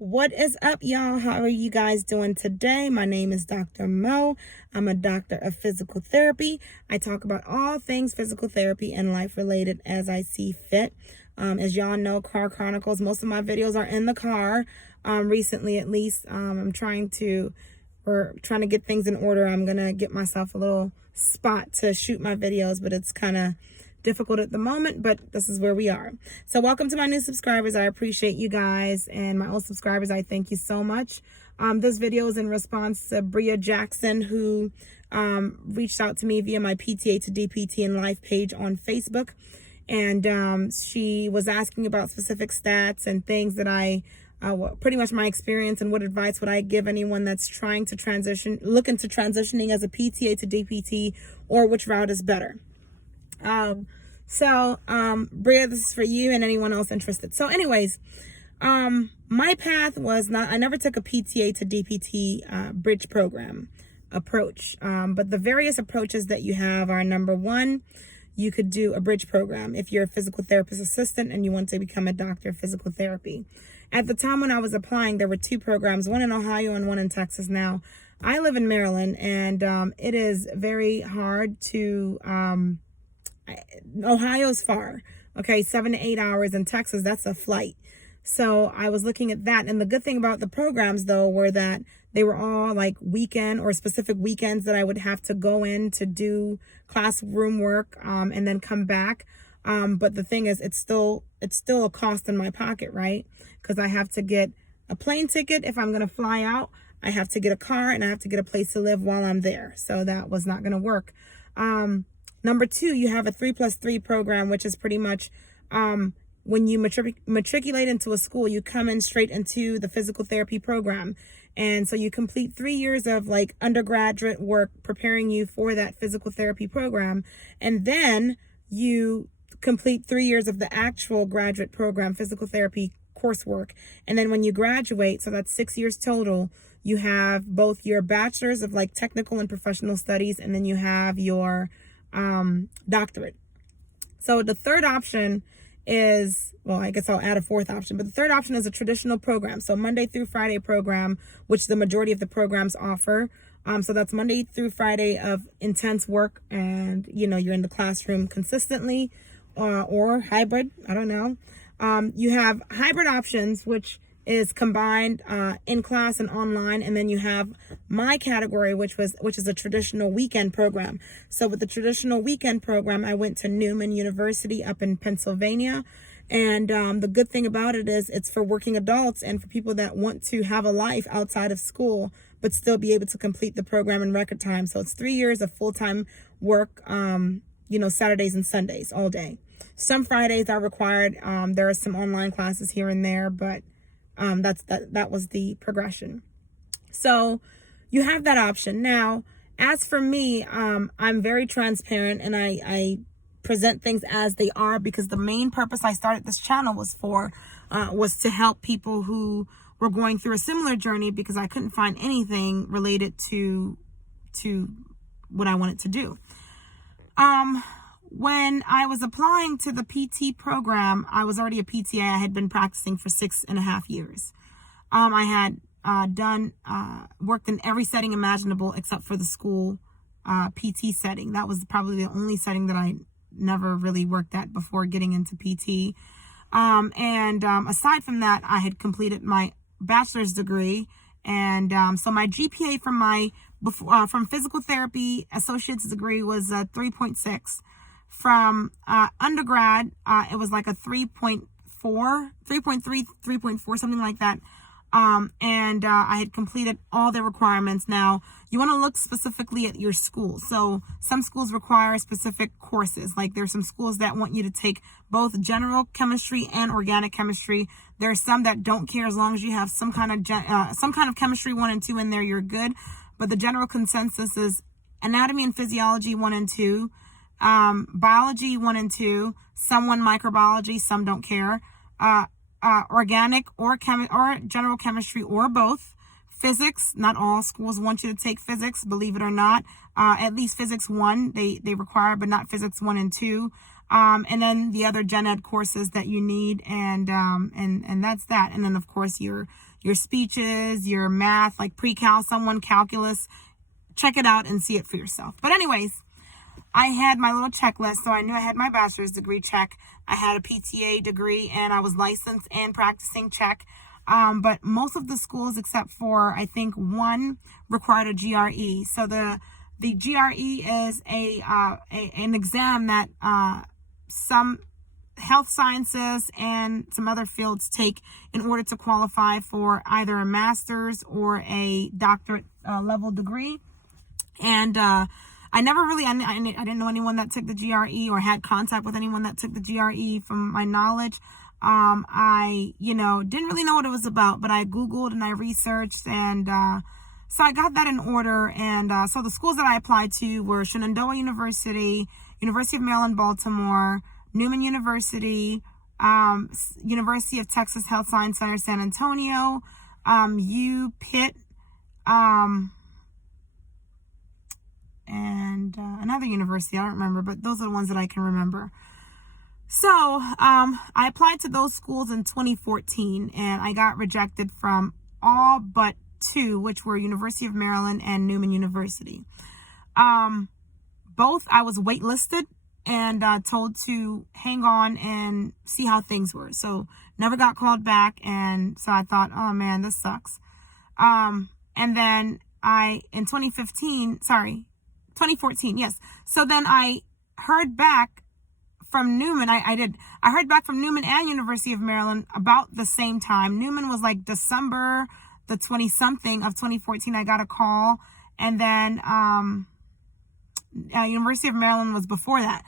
What is up, y'all? How are you guys doing today? My name is Dr. Mo. I'm a doctor of physical therapy. I talk about all things physical therapy and life related as I see fit. As y'all know, Car Chronicles, most of my videos are in the car. Recently, at least, we're trying to get things in order. I'm going to get myself a little spot to shoot my videos, but it's kind of difficult at the moment, but this is where we are. So welcome to my new subscribers. I appreciate you guys, and my old subscribers, I thank you so much. This video is in response to Bria Jackson, who reached out to me via my PTA to DPT in Life page on Facebook, and she was asking about specific stats and things that pretty much my experience, and what advice would I give anyone that's trying to look into transitioning as a PTA to DPT, or which route is better. Bria, this is for you and anyone else interested. So anyways, my path was I never took a PTA to DPT, bridge program approach. But the various approaches that you have are: number one, you could do a bridge program if you're a physical therapist assistant and you want to become a doctor of physical therapy. At the time when I was applying, there were two programs, one in Ohio and one in Texas. Now, I live in Maryland, and it is very hard to Ohio's far, okay, 7 to 8 hours. In Texas, that's a flight. So I was looking at that, and the good thing about the programs, though, were that they were all like weekend or specific weekends that I would have to go in to do classroom work, and then come back. But the thing is, it's still a cost in my pocket, right? Because I have to get a plane ticket if I'm going to fly out. I have to get a car, and I have to get a place to live while I'm there. So that was not going to work. Number two, you have a 3+3 program, which is pretty much when you matriculate into a school, you come in straight into the physical therapy program. And so you complete 3 years of like undergraduate work preparing you for that physical therapy program. And then you complete 3 years of the actual graduate program, physical therapy coursework. And then when you graduate, so that's 6 years total, you have both your bachelor's of like technical and professional studies, and then you have your doctorate. So the third option is, well, I guess I'll add a fourth option, but the third option is a traditional program. So Monday through Friday program, which the majority of the programs offer. So that's Monday through Friday of intense work, and you're in the classroom consistently, or hybrid. I don't know. You have hybrid options, which is combined in class and online, and then you have my category, which is a traditional weekend program. So with the traditional weekend program, I went to Newman University up in Pennsylvania, and the good thing about it is it's for working adults and for people that want to have a life outside of school but still be able to complete the program in record time. So it's 3 years of full-time work, Saturdays and Sundays all day. Some Fridays are required. There are some online classes here and there, but that was the progression. So you have that option. Now, as for me, I'm very transparent, and I present things as they are, because the main purpose I started this channel was to help people who were going through a similar journey, because I couldn't find anything related to what I wanted to do. When I was applying to the PT program, I was already a PTA. I had been practicing for 6.5 years. I had worked in every setting imaginable except for the school PT setting. That was probably the only setting that I never really worked at before getting into PT. Aside from that, I had completed my bachelor's degree, and so my GPA from physical therapy associate's degree was 3.6. From undergrad, it was like a 3.4, 3.3, 3.4, something like that. I had completed all the requirements. Now, you want to look specifically at your school. So some schools require specific courses. Like there's some schools that want you to take both general chemistry and organic chemistry. There are some that don't care. As long as you have some kind of chemistry 1 and 2 in there, you're good. But the general consensus is anatomy and physiology 1 and 2. Biology 1 and 2, some 1 microbiology, some don't care, organic or general chemistry or both. Physics, not all schools want you to take physics, believe it or not. At least physics 1 they require, but not physics 1 and 2. And then the other gen ed courses that you need, and that's that. And then of course your your speeches, your math, like pre-cal, someone calculus. Check it out and see it for yourself. But anyways, I had my little checklist, so I knew I had my bachelor's degree, check. I had a PTA degree, and I was licensed and practicing, check. But most of the schools, except for I think one, required a GRE. So the GRE is an exam that some health sciences and some other fields take in order to qualify for either a master's or a doctorate level degree. And I never really, I didn't know anyone that took the GRE or had contact with anyone that took the GRE from my knowledge. I, didn't really know what it was about, but I Googled and I researched, and so I got that in order. And so the schools that I applied to were Shenandoah University, University of Maryland, Baltimore, Newman University, University of Texas Health Science Center, San Antonio, Pitt, and another university, I don't remember, but those are the ones that I can remember. So I applied to those schools in 2014, and I got rejected from all but two, which were University of Maryland and Newman University. Both I was waitlisted and told to hang on and see how things were. So never got called back, and so I thought, oh man, this sucks. And then in 2014, yes. So then I heard back from Newman. I heard back from Newman and University of Maryland about the same time. Newman was like December the 20-something of 2014. I got a call, and then University of Maryland was before that.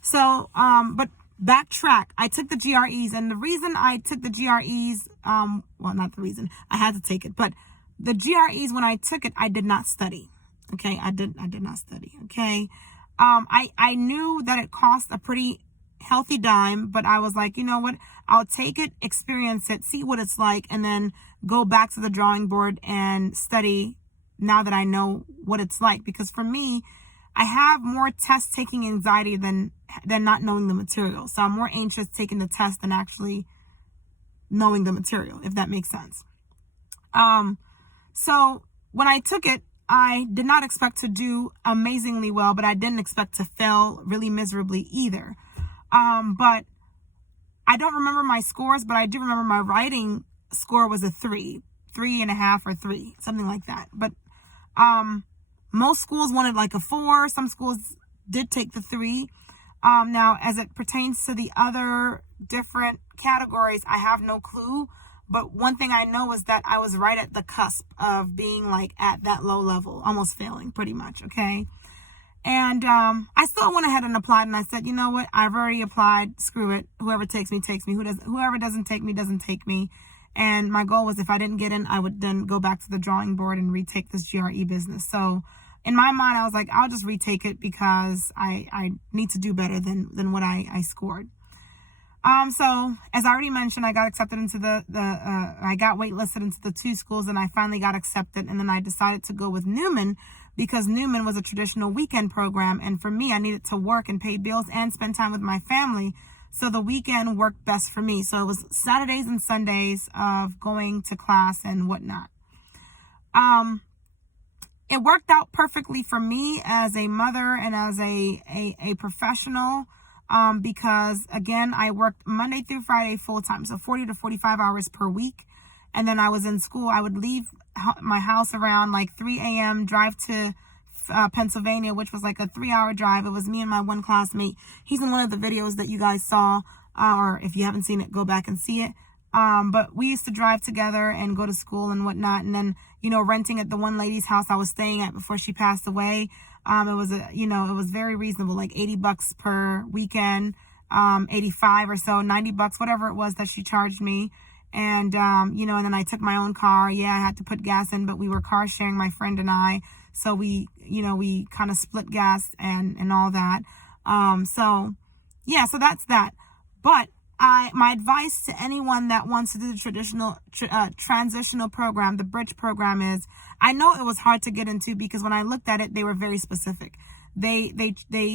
So, but backtrack. I took the GREs, and the reason I took the GREs, well, not the reason, I had to take it, but the GREs, when I took it, I did not study. Okay, I did not study. Okay, I knew that it cost a pretty healthy dime, but I was like, you know what? I'll take it, experience it, see what it's like, and then go back to the drawing board and study now that I know what it's like. Because for me, I have more test taking anxiety than not knowing the material. So I'm more anxious taking the test than actually knowing the material, if that makes sense. So when I took it, I did not expect to do amazingly well, but I didn't expect to fail really miserably either. But I don't remember my scores, but I do remember my writing score was a 3.5 or 3, something like that. But most schools wanted like a 4. Some schools did take the 3. Now, as it pertains to the other different categories, I have no clue. But one thing I know is that I was right at the cusp of being like at that low level, almost failing pretty much. Okay. And I still went ahead and applied, and I said, you know what? I've already applied. Screw it. Whoever takes me, takes me. Whoever doesn't take me, doesn't take me. And my goal was, if I didn't get in, I would then go back to the drawing board and retake this GRE business. So in my mind, I was like, I'll just retake it because I need to do better than what I scored. So as I already mentioned, I got accepted into I got waitlisted into the 2 schools, and I finally got accepted. And then I decided to go with Newman because Newman was a traditional weekend program. And for me, I needed to work and pay bills and spend time with my family. So the weekend worked best for me. So it was Saturdays and Sundays of going to class and whatnot. It worked out perfectly for me as a mother and as a professional. Because again, I worked Monday through Friday full time, so 40 to 45 hours per week. And then I was in school. I would leave my house around like 3 a.m., drive to Pennsylvania, which was like a 3-hour drive. It was me and my one classmate. He's in one of the videos that you guys saw, or if you haven't seen it, go back and see it. But we used to drive together and go to school and whatnot. And then, renting at the one lady's house I was staying at before she passed away. It was very reasonable, like $80 per weekend, 85 or so, $90, whatever it was that she charged me. And, and then I took my own car. Yeah, I had to put gas in, but we were car sharing, my friend and I. So we kind of split gas and all that. So that's that. But my advice to anyone that wants to do the traditional transitional program, the bridge program, is, I know it was hard to get into because when I looked at it, they were very specific. They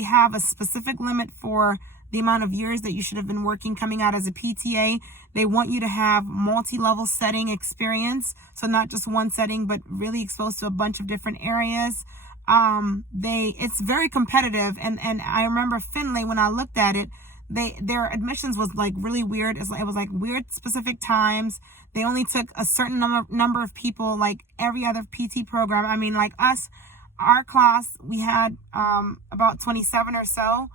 have a specific limit for the amount of years that you should have been working coming out as a PTA. They want you to have multi-level setting experience. So not just one setting, but really exposed to a bunch of different areas. It's very competitive. And I remember Finley, when I looked at it, their admissions was like really weird. It was like weird specific times. They only took a certain number of people, like every other PT program. I mean, like us, our class, we had about 27 or so,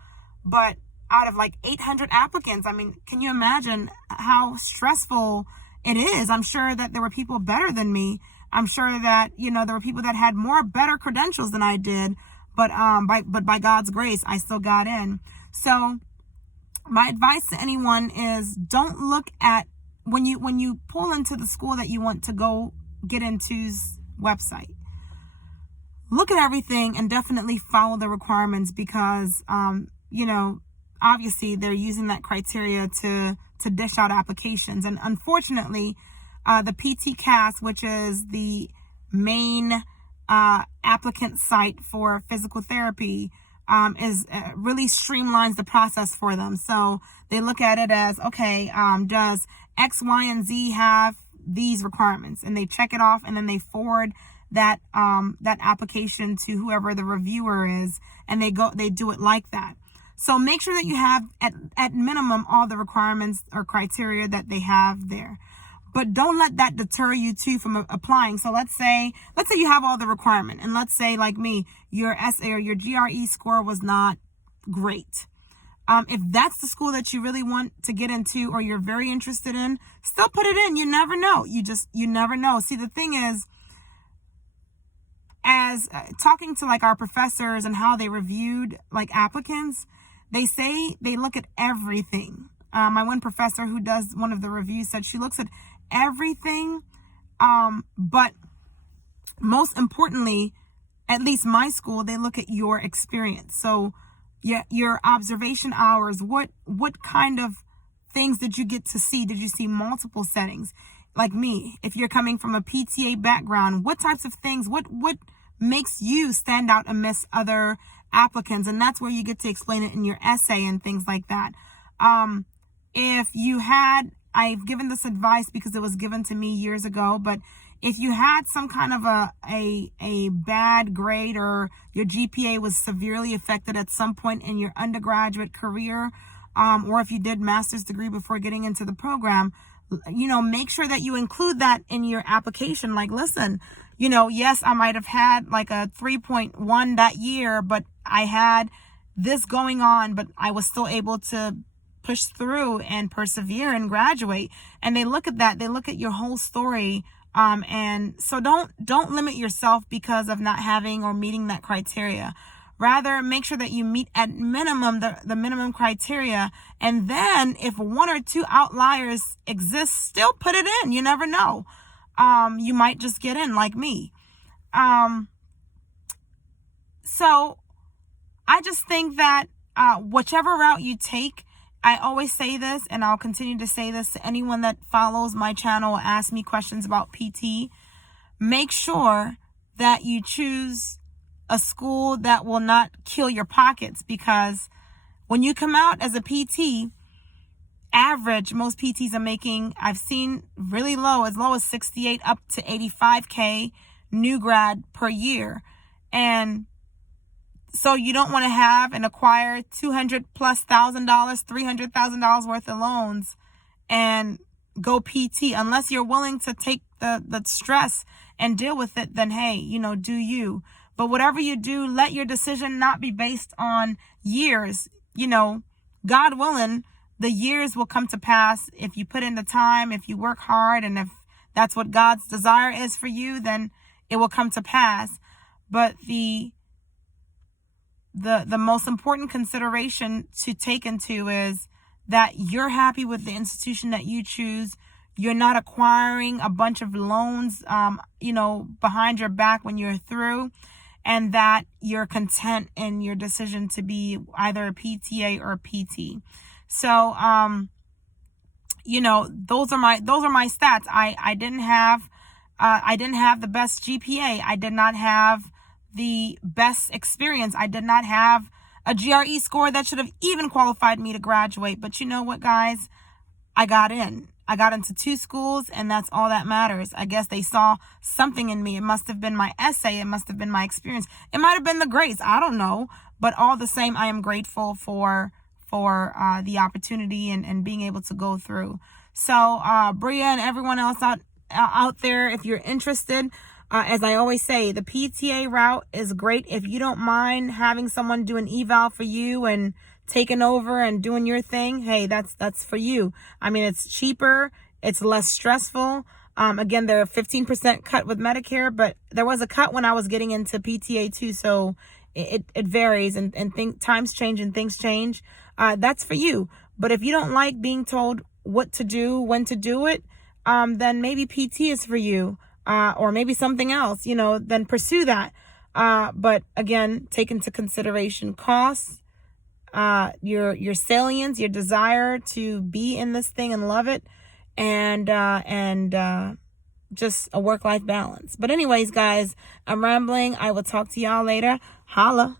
but out of like 800 applicants, I mean, can you imagine how stressful it is? I'm sure that there were people better than me. I'm sure that, there were people that had better credentials than I did, but by God's grace, I still got in. So my advice to anyone is, don't look at when you pull into the school that you want to go get into's website. Look at everything and definitely follow the requirements, because obviously they're using that criteria to dish out applications. And unfortunately, the PTCAS, which is the main applicant site for physical therapy, really streamlines the process for them. So they look at it as, okay, does X, Y, and Z have these requirements? And they check it off, and then they forward that application to whoever the reviewer is, and they do it like that. So make sure that you have at minimum all the requirements or criteria that they have there. But don't let that deter you too from applying. So let's say you have all the requirement, and let's say, like me, your essay or your GRE score was not great. If that's the school that you really want to get into, or you're very interested in, still put it in. You never know. You never know. See, the thing is, as talking to like our professors and how they reviewed like applicants, they say they look at everything. My one professor who does one of the reviews said she looks at everything. But most importantly, at least my school, they look at your experience. So your observation hours, what kind of things did you get to see? Did you see multiple settings? Like me, if you're coming from a PTA background, what types of things, what makes you stand out amidst other applicants? And that's where you get to explain it in your essay and things like that. I've given this advice because it was given to me years ago, but if you had some kind of a bad grade, or your GPA was severely affected at some point in your undergraduate career, or if you did master's degree before getting into the program, make sure that you include that in your application. Like, listen, yes, I might have had like a 3.1 that year, but I had this going on, but I was still able to push through and persevere and graduate. And they look at that, they look at your whole story. And so don't limit yourself because of not having or meeting that criteria. Rather, make sure that you meet at minimum the minimum criteria. And then if one or two outliers exist, still put it in. You never know. You might just get in like me. So I just think that whichever route you take, I always say this, and I'll continue to say this to anyone that follows my channel or asks me questions about PT. Make sure that you choose a school that will not kill your pockets, because when you come out as a PT, average, most PTs are making, I've seen really low as 68 up to 85K new grad per year. And so you don't want to have and acquire $200,000+, $300,000 worth of loans and go PT. Unless you're willing to take the stress and deal with it, then hey, do you. But whatever you do, let your decision not be based on years. God willing, the years will come to pass if you put in the time, if you work hard, and if that's what God's desire is for you, then it will come to pass. But the most important consideration to take into is that you're happy with the institution that you choose. You're not acquiring a bunch of loans, behind your back when you're through, and that you're content in your decision to be either a PTA or a PT. So, those are my stats. I didn't have the best GPA. I did not have the best experience. I did not have a GRE score that should have even qualified me to graduate. But you know what, guys? I got in. I got into 2 schools, and that's all that matters. I guess they saw something in me. It must have been my essay. It must have been my experience. It might have been the grades. I don't know. But all the same, I am grateful for the opportunity and being able to go through. So, Bria and everyone else out there, if you're interested, as I always say, the PTA route is great. If you don't mind having someone do an eval for you and taking over and doing your thing, hey, that's for you. I mean, it's cheaper, it's less stressful. Again, there are 15% cut with Medicare, but there was a cut when I was getting into PTA too. So it varies, and times change and things change. That's for you. But if you don't like being told what to do, when to do it, then maybe PT is for you, or maybe something else, then pursue that. But again, take into consideration costs, your salience, your desire to be in this thing and love it, and just a work-life balance. But anyways, guys, I'm rambling. I will talk to y'all later. Holla.